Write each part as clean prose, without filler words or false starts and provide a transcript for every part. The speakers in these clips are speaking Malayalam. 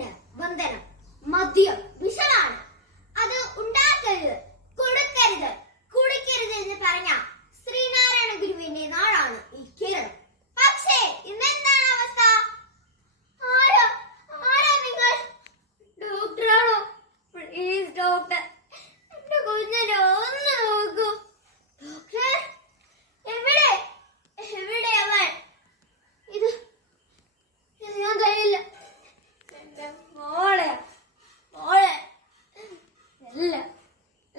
മദ്യത്തിന് വന്ദനം. മദ്യം വിഷമാണ്. അത് ഉണ്ടാക്കരുത്, കൊടുക്കരുത്, കുടിക്കരുത് എന്ന് പറഞ്ഞ ശ്രീനാരായണ ഗുരുവിന്റെ നാടാണ് ഈ കേരളം. പക്ഷേ ഇന്നെന്താണ് അവസ്ഥ? ആരാ നിങ്ങൾ? ഡോക്ടറാണോ? പ്ലീസ് ഡോക്ടർ, എന്റെ കുഞ്ഞിനെ ഒന്ന് നോക്കൂ. ഡോക്ടർ, എവിടെ അവൻ? ഇത് ഞാൻ കഴിയില്ല. എന്റെ മോളെ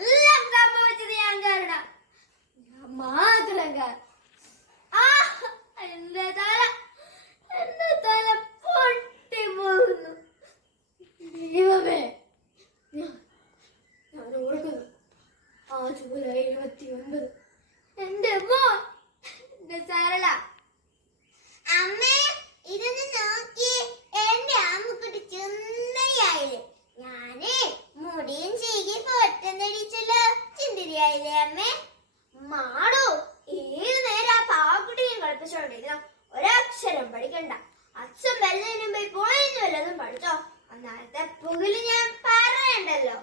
എല്ലാം സംഭവിച്ചത് ഞാൻ കാരണം. ഞാൻ മാത്രം കാരണം. എന്റെ തല പൊട്ടി പോകുന്നു. ദൈവമേ, ഞാൻ ഓർക്കുന്നു ജൂലൈ 29 എന്റെ മോൻ, എന്റെ സരള. അമ്മേ, ഇതൊന്ന് നോക്കി. എന്റെ അമ്മക്കുട്ടി ചുന്ദരിയായില്ലേ? ഞാനേ മുടിയും ചീകി പൊട്ടന്നടിച്ചല്ലോ. ചുന്ദരിയായില്ലേ അമ്മേ? മാടോ, ഏത് നേരം ആ പാവക്കുട്ടിയും കളിപ്പിച്ചോണ്ടിരിക്കണം. ഒരക്ഷരം പഠിക്കണ്ട. അച്ഛൻ വരുന്നതിന് മുമ്പ് പോയെന്ന് വല്ലതും പഠിച്ചോ? അന്നത്തെ പുകില് ഞാൻ പറയണ്ടല്ലോ.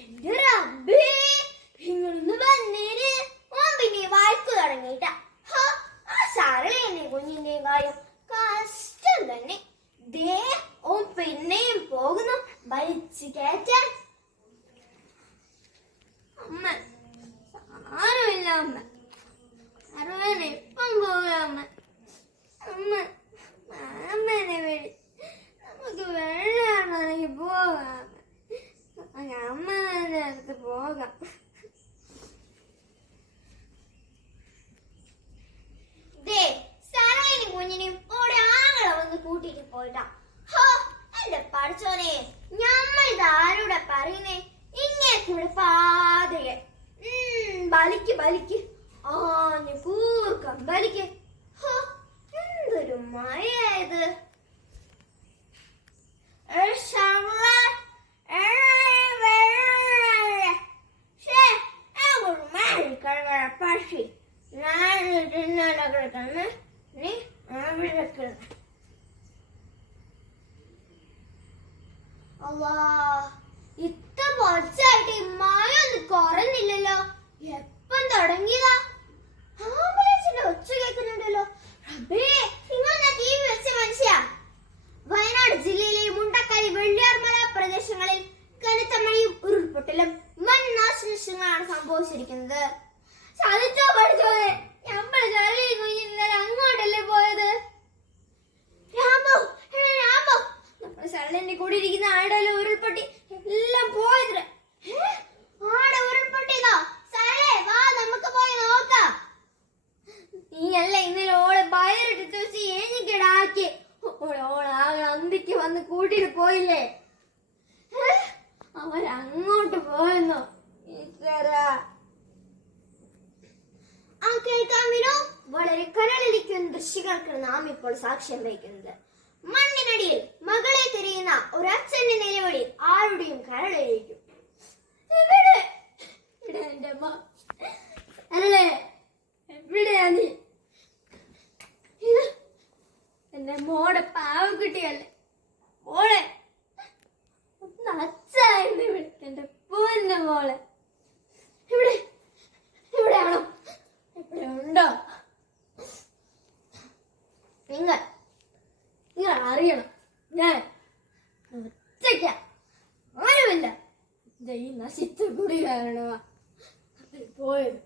എന്റെ റബ്ബേ, നിങ്ങളൊന്ന് വന്നേര്. ഓൻ പിന്നെ വായിക്കു തുടങ്ങിയിട്ട. ആ സരളേന്റെ കുഞ്ഞിന്റെയും കാര്യം കഷ്ടം തന്നെ. ദേ, ഓൻ പിന്നെയും പോകുന്നു വലിച്ചു കയറ്റാൻ. അമ്മ സാരമില്ല അമ്മ, അറുപതിന് ഇപ്പം പോകാം അമ്മ. അമ്മനെ വിളി, നമുക്ക് വെള്ളമാണെങ്കിൽ പോകാം. അമ്മേന്റെ അടുത്ത് പോകാം. സരളിനും കുഞ്ഞിനും ഓടെ ആങ്ങളെ വന്ന് കൂട്ടിട്ട് പോയിട്ടാ. എന്റെ പഠിച്ചോനെ, ഞമ്മളിത് ആരോടെ പറയുന്നേ? ഇങ്ങനെ പാതയെ ബലിക്ക് ആഞ്ഞ് കൂർക്കം ബലിക്ക്. എന്തൊരു മഴയായത്. പക്ഷി ഇത്ര പൊച്ചായിട്ട് മഴ ഒന്നും കുറഞ്ഞില്ലല്ലോ. എപ്പം തുടങ്ങിയതാ? ആംബുലൻസിന്റെ ഒച്ച കേൾക്കുന്നുണ്ടല്ലോ. TV വെച്ച മനുഷ്യ. വയനാട് ജില്ലയിലെ മുണ്ടക്കൈ വെള്ളിയാർമല പ്രദേശങ്ങളിൽ കനത്ത മഴയും ഉരുൾപൊട്ടലും വൻ നാശനഷ്ടങ്ങളാണ് സംഭവിച്ചിരിക്കുന്നത്. സാധിച്ചോ പഠിച്ചോനെ? നമ്മൾ അങ്ങോട്ടല്ലേ പോയത്? രാമോ, നമ്മൾ സരളിന്റെ കൂടെ ഇരിക്കുന്ന ആടല്ലോ ഉരുൾപൊട്ടി എല്ലാം പോയത്. ആടെ ഉരുൾപൊട്ടിയതോ? സരളെ വാ, നമുക്ക് പോയി നോക്കാം. നീയല്ല ഇന്നലെ ഓളെ ബയറിട്ട് വെച്ച് എനിക്കിടാക്കി. ഓളാകെ അന്തിക്ക് വന്ന് കൂട്ടിട്ട് പോയില്ലേ? അവരങ്ങോട്ട് പോയെന്നോ? കേൾക്കാമിനോ? വളരെ കരളിരിക്കുന്ന ദൃശ്യങ്ങൾക്ക് നാം ഇപ്പോൾ സാക്ഷ്യം വഹിക്കുന്നത്. മണ്ണിനടിയിൽ മകളെ തിരയുന്ന ഒരു അച്ഛന്റെ നിലവിളി ആരുടെയും കരളിരിക്കും. എവിടെയാ നീ? എന്റെ മോടെ പാവക്കുട്ടിയല്ലേ മോളെ? ഒന്ന് അച്ഛായിരുന്നു വിളിക്കണ്ട. പൊന്നു മോളെ, അറിയണം, ഞാൻ ഒറ്റയ്ക്ക, ആരുമില്ല. ഈ നശിച്ച കുടി കാരണമാ അവര് പോയത്.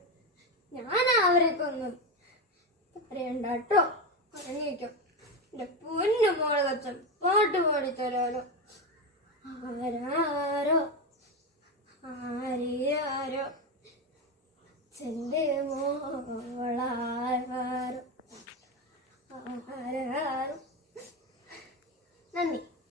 ഞാനാ അവരെ കൊന്നു. അറിയണ്ട കേട്ടോ, അറിഞ്ഞേക്കും. എന്റെ പൊന്നു മോളെ കൊച്ചൻ പാട്ട് പാടിത്തരാലോ. ആരാരോ ആരിയാരോ ചെന്റെ മോളാരോ ആരാരോ. നന്ദി.